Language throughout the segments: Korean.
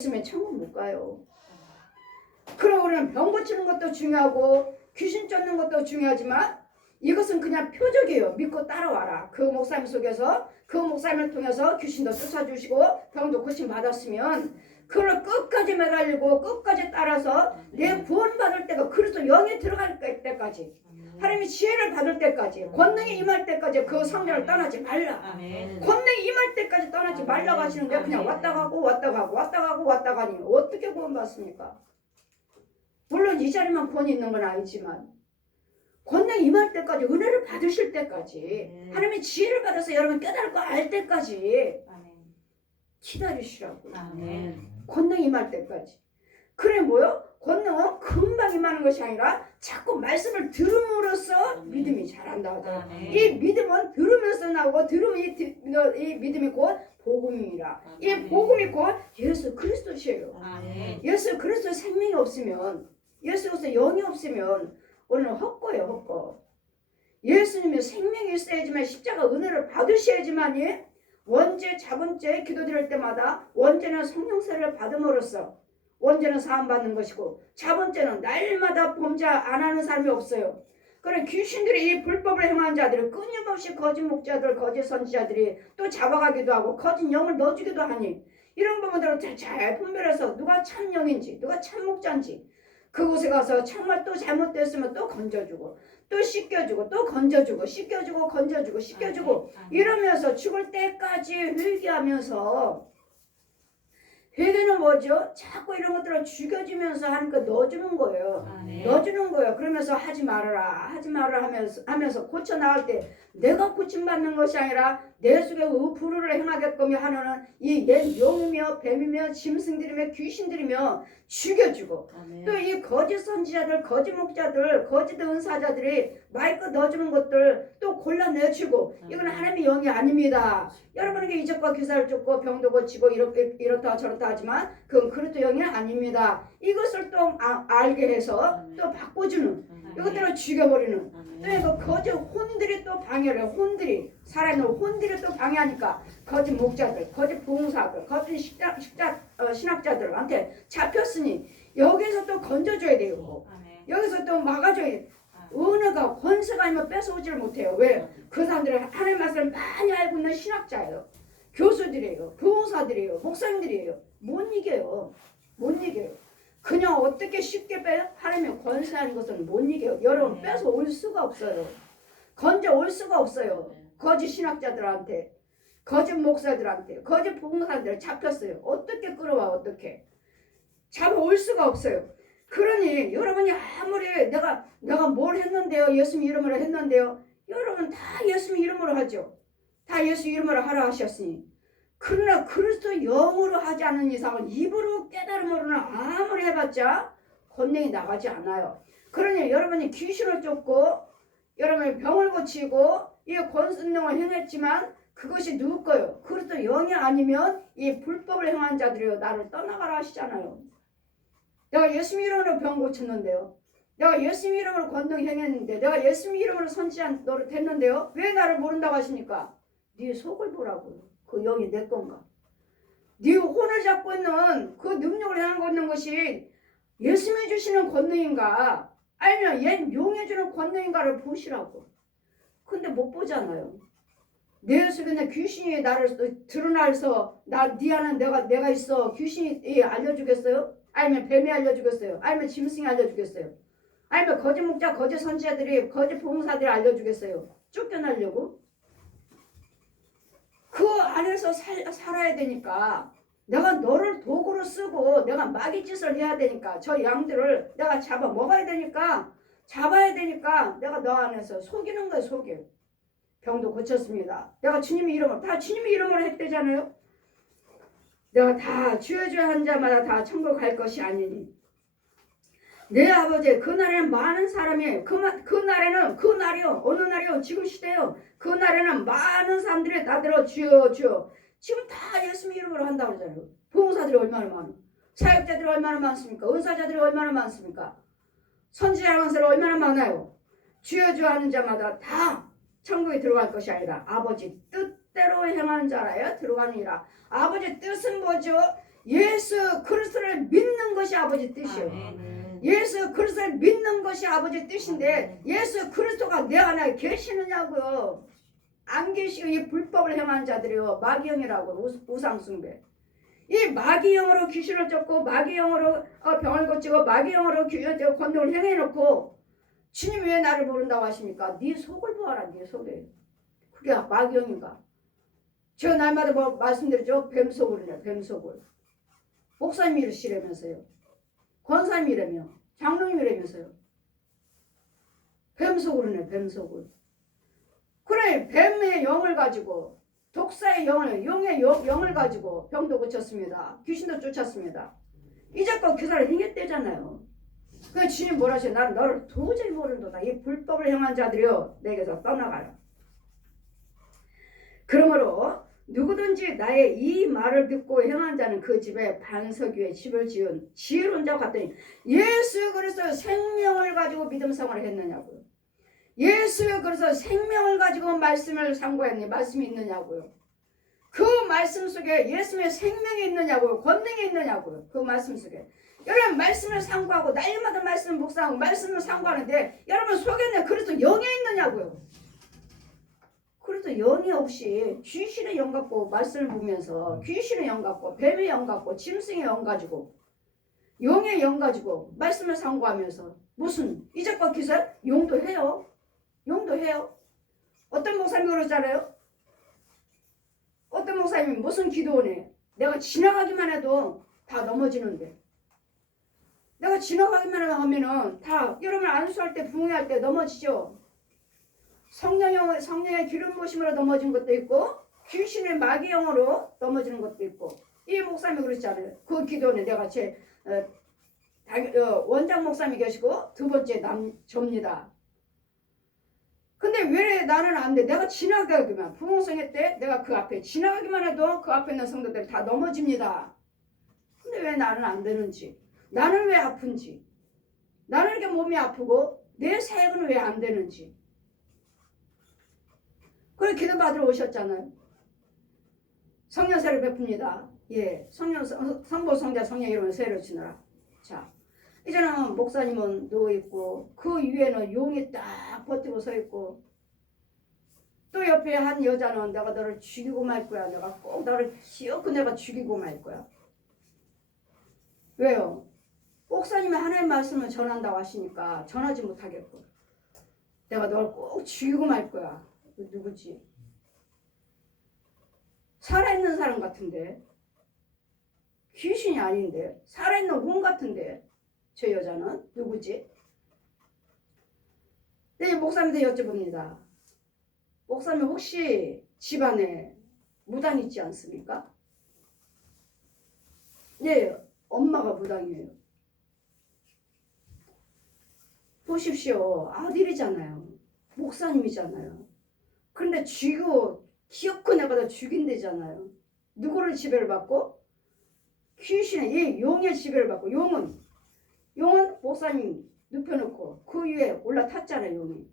있으면 천국 못 가요. 그러고 우리는 병 고치는 것도 중요하고 귀신 쫓는 것도 중요하지만 이것은 그냥 표적이에요. 믿고 따라와라. 그 목사님 속에서 그 목사님을 통해서 귀신도 쫓아주시고 병도 고침 받았으면 그걸 끝까지 매달리고 끝까지 따라서 내 구원받을 때가 그리스도 영에 들어갈 때까지 하나님이 지혜를 받을 때까지 권능이 임할 때까지 그 성전을 떠나지 말라. 권능이 임할 때까지 떠나지 말라고 하시는데 그냥 왔다 가고 왔다 가고 왔다 가고 왔다 가니 어떻게 구원받습니까? 물론 이 자리만 구원이 있는 건 아니지만 권능 임할 때까지 은혜를 받으실 때까지 하나님의 지혜를 받아서 여러분 깨달을 거 알 때까지 기다리시라고. 권능 임할 때까지. 그래 뭐요? 권능은 금방 임하는 것이 아니라 자꾸 말씀을 들음으로써 믿음이 자란다 하잖아요. 이 믿음은 들으면서 나오고 이 믿음이 곧 복음이라. 이 복음이 곧 예수 그리스도시에요. 예수 그리스도 생명이 없으면 예수 그리스도 영이 없으면 오늘은 헛거예요. 헛거. 예수님의 생명이 있어야지만 십자가 은혜를 받으셔야지만이 원죄 자본죄 기도드릴 때마다 원죄는 성령세를 받음으로써 원죄는 사함받는 것이고 자본죄는 날마다 범죄 안 하는 사람이 없어요. 그런 귀신들이 이 불법을 행하는 자들이 끊임없이 거짓 목자들 거짓 선지자들이 또 잡아가기도 하고 거짓 영을 넣어주기도 하니 이런 부분들을 잘 분별해서 누가 참 영인지 누가 참 목자인지 그곳에 가서 정말 또 잘못됐으면 또 건져주고 또 씻겨주고 또 건져주고 씻겨주고 건져주고 씻겨주고 이러면서 죽을 때까지 회개하면서 회개는 뭐죠? 자꾸 이런 것들을 죽여주면서 하니까 넣어주는 거예요. 넣어주는 거예요. 그러면서 하지 말아라 하지 말아라 하면서 고쳐 나갈 때 내가 고침받는 것이 아니라 내 속에 불의를 행하게끔 하는 이 옛 용이며 뱀이며 짐승들이며 귀신들이며 죽여주고 또 이 거짓 선지자들 거짓 목자들 거짓 은사자들이 마이크 넣어주는 것들 또 골라내주고 이건 하나님의 영이 아닙니다. 여러분에게 이적과 기사를 쫓고 병도 고치고 이렇다 저렇다 하지만 그건 그리스도 영이 아닙니다. 이것을 또 알게 해서 또 바꿔주는 이것들을 죽여버리는 또 이거 거짓 혼들이 또 방해를 해요. 혼들이 살아있는 혼들이 또 방해하니까 거짓 목자들 거짓 부흥사들 거짓 신학자들한테 잡혔으니 여기서 또 건져줘야 돼요. 여기서 또 막아줘야 돼요. 은혜가 권세가 아니면 뺏어오지를 못해요. 왜? 그 사람들은 하나님의 말씀을 많이 알고 있는 신학자예요. 교수들이에요. 부흥사들이에요. 목사님들이에요. 못 이겨요. 못 이겨요. 그냥 어떻게 쉽게 빼요? 하나님의 권세한 것은 못 이겨요. 여러분 뺏어올 수가 없어요. 건져올 수가 없어요. 거짓 신학자들한테 거짓 목사들한테 거짓 부흥사들 잡혔어요. 어떻게 끌어와 어떻게 잡아올 수가 없어요. 그러니 여러분이 아무리 내가 뭘 했는데요. 예수님 이름으로 했는데요. 여러분 다 예수님 이름으로 하죠. 다 예수 이름으로 하라 하셨으니 그러나 그리스도 영으로 하지 않는 이상은 입으로 깨달음으로는 아무리 해봤자 권능이 나가지 않아요. 그러니 여러분이 귀신을 쫓고 여러분이 병을 고치고 이 권능을 행했지만 그것이 누구 거예요? 그리스도 영이 아니면 이 불법을 행한 자들이요 나를 떠나가라 하시잖아요. 내가 예수님 이름으로 병 고쳤는데요. 내가 예수님 이름으로 권능 행했는데 내가 예수님 이름으로 선지한 노릇 했는데요. 왜 나를 모른다고 하시니까 네 속을 보라고요. 그 영이 내 건가? 네 혼을 잡고 있는 그 능력을 행하고 있는 것이 예수님이 주시는 권능인가 아니면 옛 용이 주는 권능인가를 보시라고. 근데 못 보잖아요. 내 속에 있는 귀신이 나를 드러나서 네 안에 내가 있어. 귀신이 알려주겠어요? 아니면 뱀이 알려주겠어요? 아니면 짐승이 알려주겠어요? 아니면 거짓 목자 거짓 선지자들이 거짓 부흥사들이 알려주겠어요? 쫓겨나려고? 그 안에서 살아야 되니까 내가 너를 도구로 쓰고 내가 마귀짓을 해야 되니까 저 양들을 내가 먹어야 되니까 잡아야 되니까 내가 너 안에서 속이는 거예요. 속여. 병도 고쳤습니다. 내가 주님의 이름으로 다 주님의 이름으로 했대잖아요. 내가 다 주여주여 한 자마다 다 천국 갈 것이 아니니 내 아버지 그날에는 많은 사람이 그날에는 그 날이요 어느 날이요 지금 시대요 그 날에는 많은 사람들이 나더러 주여 주여 지금 다 예수님 이름으로 한다고 그러잖아요. 부흥사들이 얼마나 많아 사역자들이 얼마나 많습니까? 은사자들이 얼마나 많습니까? 선지자 원사들이 얼마나 많아요. 주여 주여 하는 자마다 다 천국에 들어갈 것이 아니라 아버지 뜻대로 행하는 자라야 들어가니라. 아버지 뜻은 뭐죠? 예수 그리스도를 믿는 것이 아버지 뜻이에요. 예수 그리스도를 믿는 것이 아버지 뜻인데 예수 그리스도가 내 안에 계시느냐고요. 안 계시고 이 불법을 행하는 자들이요 마귀형이라고 우상숭배. 이 마귀형으로 귀신을 쫓고 마귀형으로 병을 고치고 마귀형으로 권능을 행해놓고 주님 왜 나를 모른다고 하십니까? 네 속을 보아라. 네 속에. 그게 마귀형인가? 제가 날마다 뭐 말씀드리죠. 뱀속을요. 뱀속을. 목사님이시라면서요. 권사님이라며. 장로님이라면서요. 뱀속을요. 뱀속을. 그래 뱀의 영을 가지고 독사의 영을 용의 영을 가지고 병도 고쳤습니다. 귀신도 쫓았습니다. 이제껏 기사를 행했대잖아요. 그 주님 뭐라 하셔? 나는 너를 도저히 모른도다. 이 불법을 행한 자들이여 내게서 떠나가라. 그러므로 누구든지 나의 이 말을 듣고 행한 자는 그 집에 반석 위에 집을 지은 지혜로운 자와 같더니 예수 그리스도 생명을 가지고 믿음 생활을 했느냐고요. 예수 그리스도 생명을 가지고 말씀을 상고했니? 말씀이 있느냐고요. 그 말씀 속에 예수의 생명이 있느냐고요. 권능이 있느냐고요. 그 말씀 속에. 여러분 말씀을 상고하고 날마다 말씀을 묵상하고 말씀을 상고하는데 여러분 속에는 그리스도 영이 있느냐고요. 그래도 영이 없이 귀신의 영 갖고 말씀을 보면서 귀신의 영 갖고 뱀의 영 갖고 짐승의 영 가지고 용의 영 가지고 말씀을 상고하면서 무슨 이적과 기사 용도 해요. 용도 해요. 어떤 목사님이 그러잖아요. 어떤 목사님이 무슨 기도원에 내가 지나가기만 해도 다 넘어지는데 내가 지나가기만 하면은 다 여러분 안수할 때 부흥할 때 넘어지죠. 성령의 기름 부으심으로 넘어진 것도 있고 귀신의 마귀영으로 넘어지는 것도 있고 이 목사님이 그러잖아요. 그 기도는 내가 제 원장 목사님이 계시고 두 번째 접니다. 근데 왜 나는 안 돼? 내가 지나가기만 부흥성회 때 내가 그 앞에 지나가기만 해도 그 앞에 있는 성도들이 다 넘어집니다. 근데 왜 나는 안 되는지 나는 왜 아픈지 나는 이렇게 몸이 아프고 내 사역은 왜 안 되는지 그래 기도 받으러 오셨잖아요. 성령세를 베풉니다. 예, 성보 성자 성령 이름을 세를 치느라. 자, 이제는 목사님은 누워 있고 그 위에는 용이 딱 버티고 서 있고 또 옆에 한 여자는 내가 너를 죽이고 말 거야. 내가 꼭 너를 기어코 내가 죽이고 말 거야. 왜요? 목사님이 하나님의 말씀을 전한다고 하시니까 전하지 못하겠고 내가 너를 꼭 죽이고 말 거야. 누구지? 살아있는 사람 같은데 귀신이 아닌데 살아있는 공 같은데 저 여자는 누구지? 네, 목사님한테 여쭤봅니다. 목사님 혹시 집안에 무당 있지 않습니까? 네, 엄마가 무당이에요. 보십시오. 아들이잖아요. 목사님이잖아요. 그런데 죽이고 기어코 내가 다 죽인대잖아요. 누구를 지배를 받고? 귀신의 이 용의 지배를 받고 용은 목사님 눕혀놓고 그 위에 올라탔잖아요. 용이.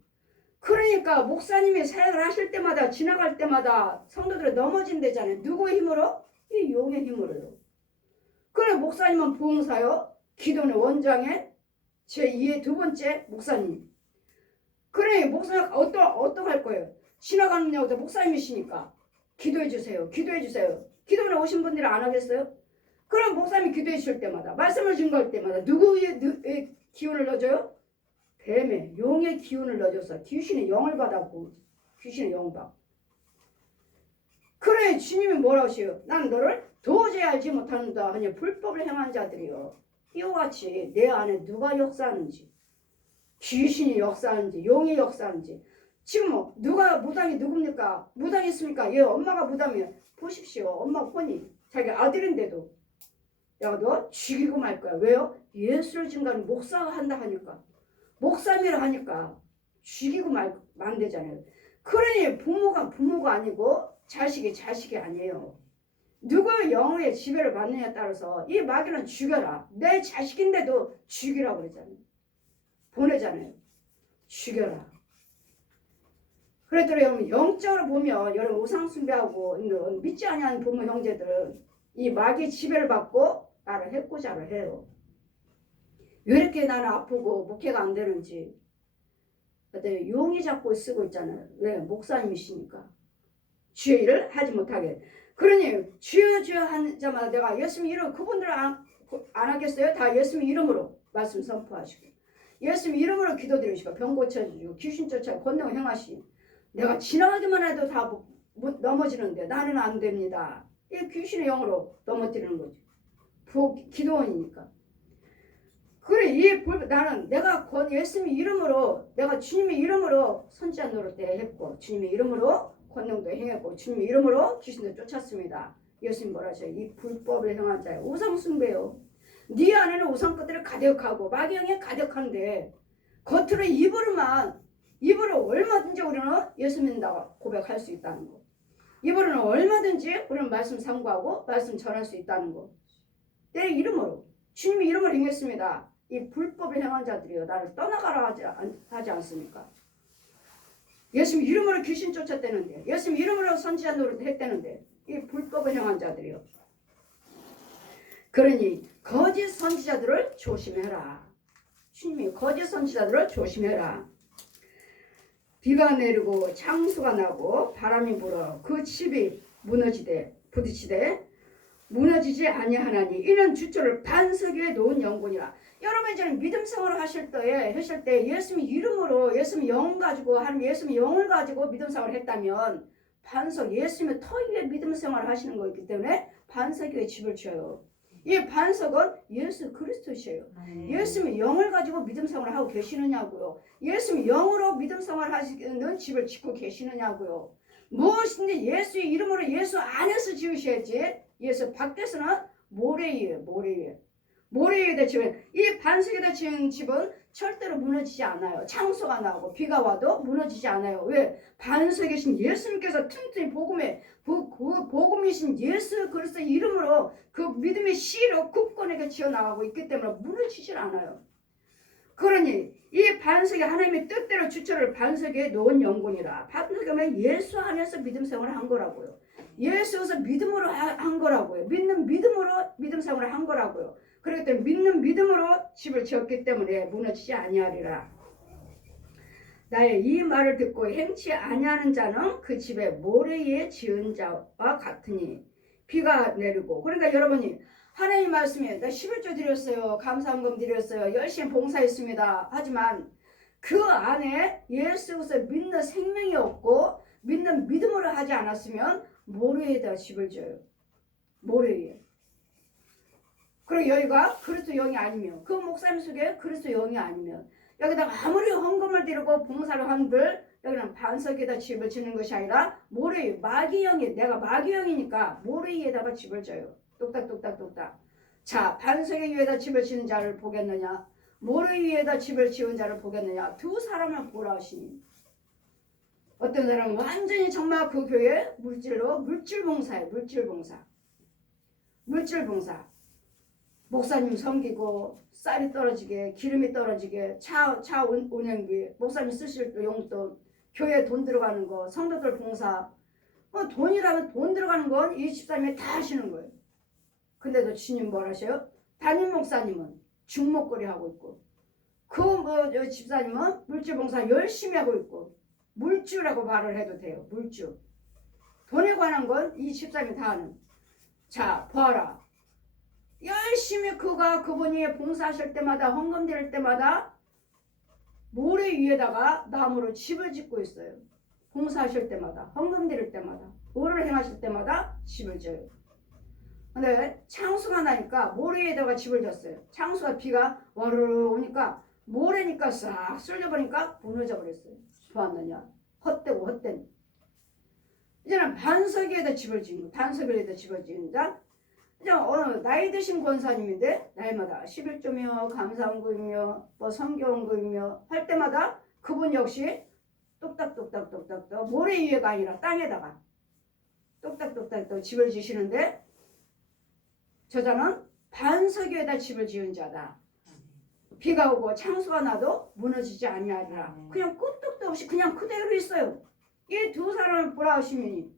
그러니까 목사님이 사역을 하실 때마다 지나갈 때마다 성도들이 넘어진대잖아요. 누구의 힘으로? 이 용의 힘으로요. 그래 목사님은 부흥사요. 기도는 원장의 제2의 두 번째 목사님. 그래 목사님 어떡할 거예요? 지나가느냐고 목사님이시니까 기도해 주세요. 기도해 주세요. 기도는 오신 분들이 안 하겠어요? 그럼 목사님이 기도해 주실 때마다 말씀을 증거할 때마다 누구의 기운을 넣어줘요? 뱀의 용의 기운을 넣어줘서 귀신의 영을 받았고 귀신의 영받. 그래 주님이 뭐라고 하세요? 나는 너를 도저히 알지 못한다 하니 불법을 행한 자들이요. 이와 같이 내 안에 누가 역사하는지 귀신이 역사하는지 용이 역사하는지 지금 누가 무당이 누굽니까? 무당이 있습니까? 예, 엄마가 무당이에요. 보십시오. 엄마 혼이 자기 아들인데도 내가 너 죽이고 말 거야. 왜요? 예수를 증거하는 목사가 한다 하니까 목사님이라 하니까 죽이고 안 되잖아요. 그러니 부모가 아니고 자식이 아니에요. 누구의 영의 지배를 받느냐에 따라서 이 마귀는 죽여라. 내 자식인데도 죽이라고 그러잖아요. 보내잖아요. 죽여라. 그랬더니 여러분 영적으로 보면 여러분 우상 숭배하고 있는 믿지 아니하는 부모 형제들은 이 마귀 지배를 받고 나를 해코자를 해요. 왜 이렇게 나는 아프고 목회가 안 되는지. 근데 용이 잡고 쓰고 있잖아요. 왜? 목사님이시니까. 주의 일을 하지 못하게. 그러니 주여 주여 하자마자 내가 예수님 이름 그분들 안 하겠어요? 다 예수님 이름으로 말씀 선포하시고 예수님 이름으로 기도드리시고 병 고쳐주시고 귀신 쫓아 권능 행하시고 내가 지나가기만 해도 다 넘어지는데 나는 안 됩니다. 이 귀신의 영으로 넘어뜨리는 거지. 기도원이니까. 그래 나는 내가 예수님 이름으로 내가 주님의 이름으로 선지자 노릇 했고 주님의 이름으로 권능도 행했고 주님의 이름으로 귀신도 쫓았습니다. 예수님 뭐라 하셔요? 이 불법을 행한 자여 우상 숭배요. 네 안에는 우상 것들이 가득하고 마귀영이 가득한데 겉으로 입으로 얼마든지 우리는 예수 믿는다고 고백할 수 있다는 거. 입으로는 얼마든지 우리는 말씀 상고하고 말씀 전할 수 있다는 거. 내 이름으로 주님의 이름으로 행했습니다. 이 불법을 행한 자들이요 나를 떠나가라 하지 않습니까? 예수님 이름으로 귀신 쫓았다는데 예수님 이름으로 선지자 노릇 했다는데 이 불법을 행한 자들이요. 그러니 거짓 선지자들을 조심해라. 주님이 거짓 선지자들을 조심해라. 비가 내리고 창수가 나고 바람이 불어 그 집이 부딪히되 무너지지 아니하나니 이는 주초를 반석 위에 놓은 영혼이라. 여러분 이제는 믿음 생활을 하실 때 예수님 이름으로 예수님 영 가지고 하나님 예수님 영을 가지고 믿음 생활을 했다면 반석 예수님의 터 위에 믿음 생활을 하시는 거기 때문에 반석 위에 집을 지어요. 이 반석은 예수 그리스도시에요. 예수님의 영을 가지고 믿음 생활을 하고 계시느냐고요. 예수님 영으로 믿음 생활을 하시는 집을 짓고 계시느냐고요. 무엇인지 예수의 이름으로 예수 안에서 지으셔야지 예수 밖에서는 모래 위에다 지으면 이 반석에다 지은 집은 절대로 무너지지 않아요. 창수가 나고 비가 와도 무너지지 않아요. 왜? 반석에 계신 예수님께서 튼튼히 복음이신 예수 그리스도 이름으로 그 믿음의 씨로 굳건하게 지어나가고 있기 때문에 무너지질 않아요. 그러니 이 반석이 하나님의 뜻대로 주처를 반석에 놓은 영혼이라. 반석이면 예수 안에서 믿음 생활을 한 거라고요. 예수에서 믿음으로 한 거라고요. 믿는 믿음으로 믿음 생활을 한 거라고요. 그렇기 때문에 믿는 믿음으로 집을 지었기 때문에 무너지지 아니하리라. 나의 이 말을 듣고 행치 아니하는 자는 그 집에 모래 위에 지은 자와 같으니 비가 내리고. 그러니까 여러분이 하나님 말씀에 나 11조 드렸어요. 감사헌금 드렸어요. 열심히 봉사했습니다. 하지만 그 안에 예수에서 믿는 생명이 없고 믿는 믿음으로 하지 않았으면 모래 위에다 집을 지어요. 모래 위에. 그리고 여기가 그리스도 영이 아니면 그 목사님 속에 그리스도 영이 아니면 여기다가 아무리 헌금을 드리고 봉사를 한들 여기는 반석에다 집을 짓는 것이 아니라 모래 위에 마귀영이 내가 마귀영이니까 모래 위에다가 집을 져요. 똑딱똑딱똑딱. 자 반석 위에다 집을 짓는 자를 보겠느냐 모래 위에다 집을 지은 자를 보겠느냐. 두 사람을 보라 하시니 어떤 사람은 완전히 정말 그 교회 물질봉사예요. 물질봉사. 목사님 섬기고 쌀이 떨어지게 기름이 떨어지게 차 운행비 목사님 쓰실 용돈 교회 돈 들어가는 거 성도들 봉사 돈이라면 돈 들어가는 건 이 집사님이 다 하시는 거예요. 근데도 주님 뭘 하셔요? 담임 목사님은 중목거리 하고 있고 그 집사님은 물질봉사 열심히 하고 있고 물주라고 말을 해도 돼요. 물주. 돈에 관한 건 이 집사님이 다 하는. 자 봐라. 열심히 그분이 봉사하실 때마다 헌금 드릴 때마다 모래 위에다가 나무로 집을 짓고 있어요. 봉사하실 때마다 헌금 드릴 때마다 뭐를 행하실 때마다 집을 져요. 근데 창수가 나니까 모래 위에다가 집을 졌어요. 창수가 비가 와르르 오니까 모래니까 싹 쓸려버리니까 무너져 버렸어요. 좋았느냐 헛된 이제는 반석 위에다 집을 짓는 반석 위에다 집을 짓는다. 이제 나이 드신 권사님인데 날마다 11조며 감사헌금이며 뭐 성경헌금이며 할 때마다 그분 역시 똑딱똑딱똑딱 모래 위에가 아니라 땅에다가 똑딱똑딱 집을 지시는데 저자는 반석 위에다 집을 지은 자다. 비가 오고 창수가 나도 무너지지 아니하리라. 그냥 끄떡도 없이 그냥 그대로 있어요. 이 두 사람을 보라 하시니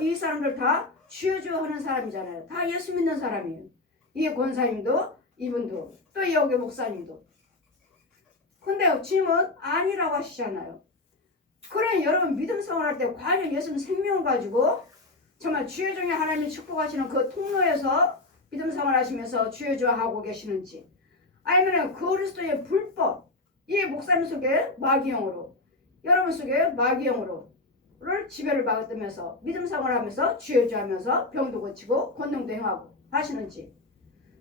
이 사람들 다 주여주여 하는 사람이잖아요. 다 예수 믿는 사람이에요. 이 권사님도 이분도 또 여기 목사님도. 근데 주님은 아니라고 하시잖아요. 그래 여러분 믿음 생활할 때 과연 예수님 생명 가지고 정말 주여 중에 하나님이 축복하시는 그 통로에서 믿음 생활하시면서 주여 하고 계시는지, 아니면 그리스도의 불법, 이 목사님 속에 마귀형으로, 여러분 속에 마귀형으로를 지배를 받으면서 믿음 생활하면서 주여 하면서 병도 고치고 권능도 행하고 하시는지,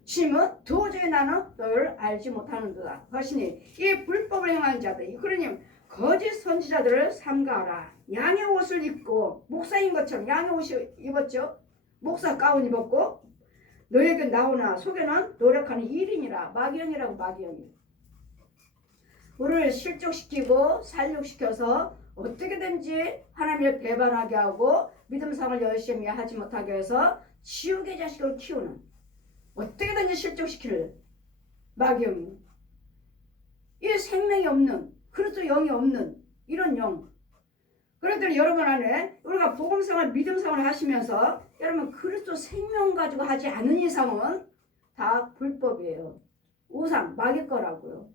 주님은 도저히 나는 너를 알지 못하는도다 하시니 이 불법을 행하는 자들, 그러니 거짓 선지자들을 삼가하라. 양의 옷을 입고 목사인 것처럼 양의 옷을 입었죠. 목사 가운 입었고 너에게 나오나 속에는 노력하는 일인이라. 마귀형이라고. 마귀형이 우리를 실족시키고 살육시켜서 어떻게든지 하나님을 배반하게 하고 믿음상을 열심히 하지 못하게 해서 지옥의 자식을 키우는, 어떻게든지 실족시키는 마귀형이, 이 생명이 없는, 그리스도 영이 없는 이런 영. 그래도 여러분 안에 우리가 복음생활 믿음생활 하시면서 여러분 그리스도 생명 가지고 하지 않은 이상은 다 불법이에요. 우상, 마귀 거라고요.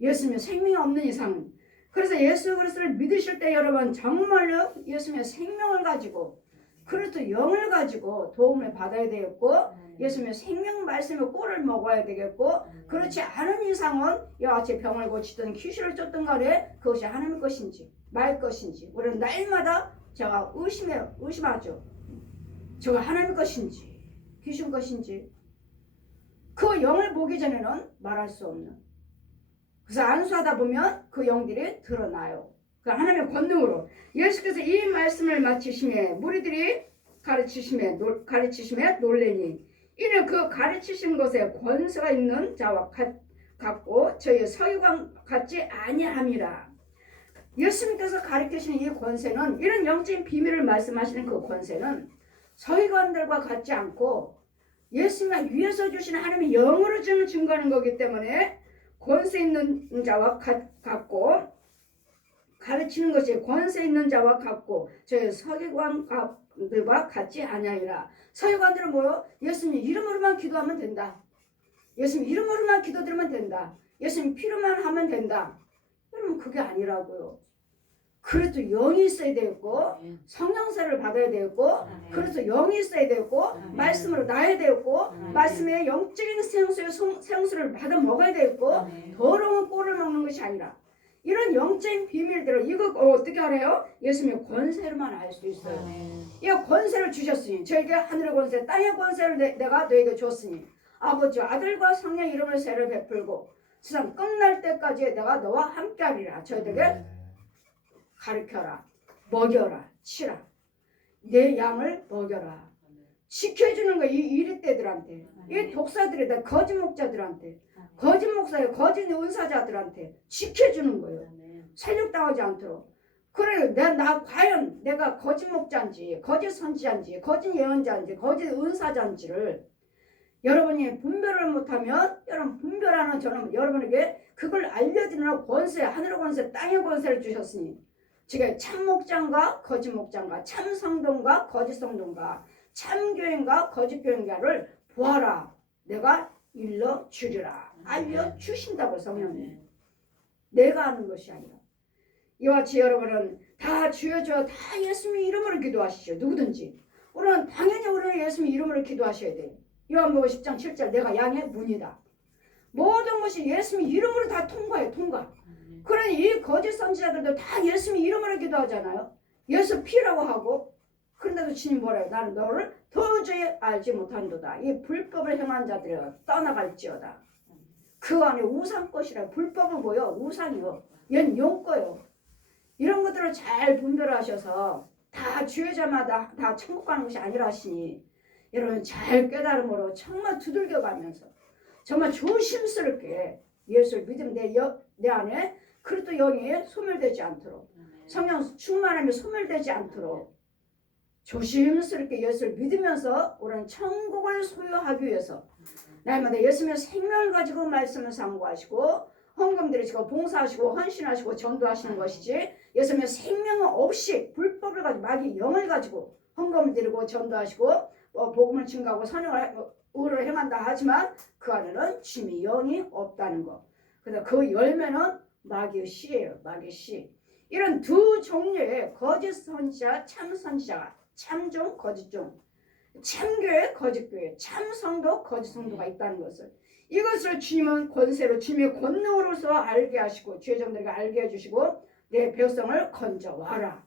예수님의 생명이 없는 이상은. 그래서 예수 그리스도를 믿으실 때 여러분 정말로 예수님의 생명을 가지고 그리스도 영을 가지고 도움을 받아야 되겠고, 예수님의 생명 말씀의 꼴을 먹어야 되겠고, 그렇지 않은 이상은 이와 같이 병을 고치든 귀신을 쫓든 간에 그것이 하나님의 것인지 말 것인지 우리는 날마다 제가 의심하죠. 저가 하나님의 것인지 귀신 것인지 그 영을 보기 전에는 말할 수 없는. 그래서 안수하다 보면 그 영들이 드러나요. 그 하나님의 권능으로 예수께서 이 말씀을 마치심에 무리들이 가르치심에 놀래니 이는 그 가르치신 것에 권세가 있는 자와 같고 저희 서기관 같지 아니함이라. 예수님께서 가르치시는 이 권세는, 이런 영적인 비밀을 말씀하시는 그 권세는 서기관들과 같지 않고 예수님을 위해서 주시는 하나님의 영으로 증거하는 거기 때문에 권세 있는 자와 같고, 가르치는 것이 권세 있는 자와 같고 저희 서기관들과 같지 아니하리라. 서기관들은 뭐요? 예수님 이름으로만 기도하면 된다. 예수님 이름으로만 기도드리면 된다. 예수님 필요만 하면 된다. 여러분 그게 아니라고요. 그래도 영이 있어야 되고 성령세를 받아야 되고, 그래서 영이 있어야 되고 말씀으로 나야 되고 말씀의 영적인 생수를 받아 먹어야 되고, 더러운 꼴을 먹는 것이 아니라 이런 영적인 비밀들을 이거 어떻게 알아요? 예수님의 권세로만 알 수 있어요. 이 권세를 주셨으니, 저에게 하늘의 권세 땅의 권세를 내가 너에게 줬으니 아버지 아들과 성령 이름을 세를 베풀고 세상 끝날 때까지 내가 너와 함께하리라. 저희에게 가르쳐라, 먹여라, 치라. 내 양을 먹여라. 지켜주는 거, 이 이리떼들한테, 이 독사들에다, 거짓 목자들한테, 거짓 목사에, 거짓 은사자들한테 지켜주는 거예요. 살육당하지 않도록. 그래, 과연 내가 거짓 목자인지, 거짓 선지자인지, 거짓 예언자인지, 거짓 은사자인지를 여러분이 분별을 못하면, 여러분 분별하는 저는 여러분에게 그걸 알려드리는 권세, 하늘의 권세, 땅의 권세를 주셨으니 지금 참 목장과 거짓 목장과 참 성도인가 거짓 성도인가 참 교인가 거짓 교인가를 보아라. 내가 일러주리라. 알려주신다고 성령님. 내가 하는 것이 아니라. 이와 같이 여러분은 다 주여 다 예수님 이름으로 기도하시죠. 누구든지. 우리는 당연히 우리는 예수님 이름으로 기도하셔야 돼요. 요한복음 10장 7절 내가 양의 문이다. 모든 것이 예수님 이름으로 다 통과해요. 통과. 그러니 이 거짓 선지자들도 다 예수님 이름으로 기도하잖아요. 예수 피라고 하고. 그런데도 주님 뭐래요? 나는 너를 도저히 알지 못한도다. 이 불법을 행한 자들이 떠나갈지어다. 그 안에 우상 것이라. 불법은 뭐요? 우상이요. 얘는 용 거요. 이런 것들을 잘 분별하셔서 다 주여자마다 다 천국 가는 것이 아니라 하시니 여러분 잘 깨달음으로 정말 두들겨가면서 정말 조심스럽게 예수를 믿으면 내 안에 그리스도 영이 소멸되지 않도록, 성령 충만함이 소멸되지 않도록 조심스럽게 예수를 믿으면서 우리는 천국을 소유하기 위해서 날마다 예수님의 생명을 가지고 말씀을 상고하시고 헌금 드리시고 봉사하시고 헌신하시고 전도하시는 것이지, 예수님의 생명 없이 불법을 가지고 마귀 영을 가지고 헌금을 드리고 전도하시고 복음을 증가하고 선행을 의를 행한다 하지만 그 안에는 주님의 영이 없다는 거. 그래서 그 열매는 마귀의 씨예요. 마귀의 씨. 이런 두 종류의 거짓 선지자, 참 선지자가 참종, 거짓종, 참교회, 거짓교회, 참성도, 거짓 성도가 있다는 것을 이것을 주님은 권세로 주님의 권능으로서 알게 하시고 죄정들에게 알게 해주시고 내 백성을 건져와라.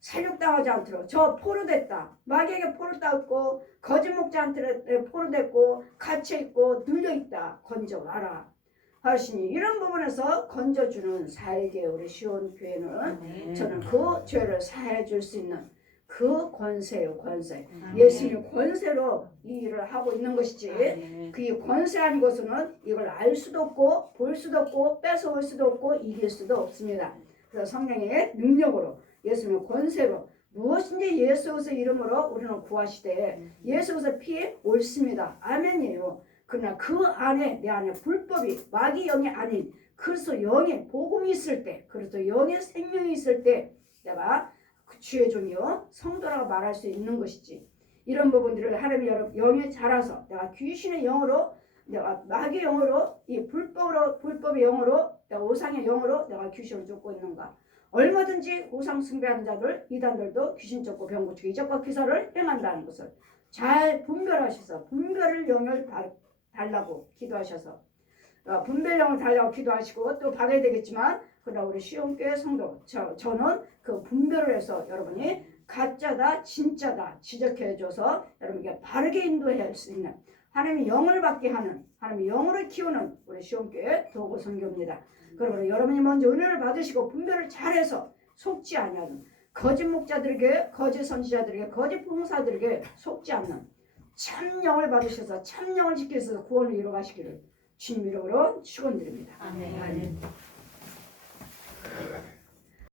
살육당하지 않도록 저 포로됐다. 마귀에게 포로당했고 거짓 목자한테 포로됐고 갇혀있고 눌려있다. 건져와라 하시니 이런 부분에서 건져주는 사역의 우리 시온교회는 저는 그 죄를 사해줄 수 있는 그 권세요. 권세. 예수님의 권세로 이 일을 하고 있는 것이지 그 권세한 것은 이걸 알 수도 없고 볼 수도 없고 뺏어올 수도 없고 이길 수도 없습니다. 그래서 성령의 능력으로 예수님의 권세로 무엇인지 예수의 이름으로 우리는 구하시되 예수의 피에 옳습니다. 아멘이에요. 그러나 그 안에 내 안에 불법이 마귀 영이 아닌 그리스도 영의 복음이 있을 때 그리스도 영의 생명이 있을 때 내가 그 주의 종이요 성도라고 말할 수 있는 것이지. 이런 부분들을 하나님의 영에 자라서 내가 귀신의 영으로 내가 마귀의 영으로 이 불법의 영으로 내가 우상의 영으로 내가 귀신을 쫓고 있는가. 얼마든지 우상 숭배하는 자들 이단들도 귀신 쫓고 병 고치고 이적과 기사를 행한다는 것을 잘 분별하셔서 분별을 영을 달라고 기도하셔서 분별령을 달라고 기도하시고 또 받아야 되겠지만 그러나 우리 시온교회 성도 저는 그 분별을 해서 여러분이 가짜다 진짜다 지적해줘서 여러분에게 바르게 인도할 수 있는 하나님의 영을 받게 하는 하나님의 영으로 키우는 우리 시온교회 도구 선교입니다. 그러므로 여러분이 먼저 은혜를 받으시고 분별을 잘해서 속지 아니하는 거짓 목자들에게 거짓 선지자들에게 거짓 봉사들에게 속지 않는 참 영을 받으셔서 참 영을 지키셔서 구원을 이루어가시기를 주님 이름으로 축원드립니다. 아멘.